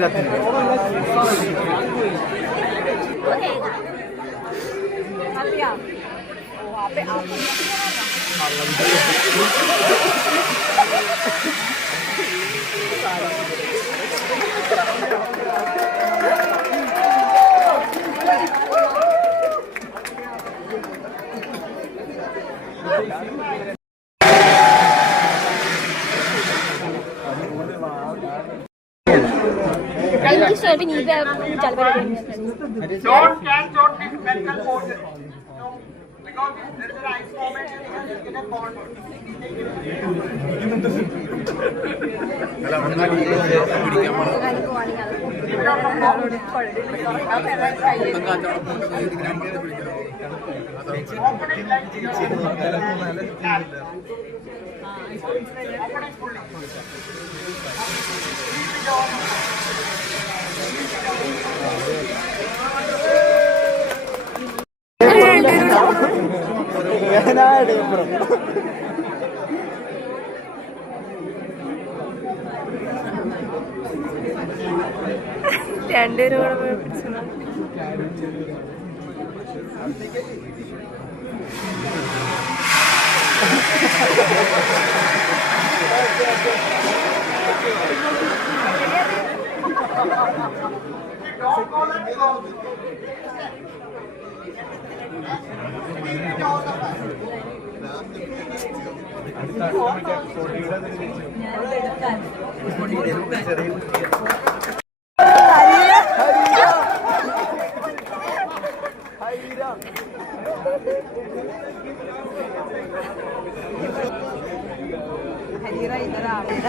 കണ്ണ് കത്തിന് Don't catch on this mental mode. No, because there is an ice formation, you will get a cold. രണ്ടുപേരും കൂടെ പോയി പിടിച്ചു ഹരീറ ഇതരാ ഹരീറ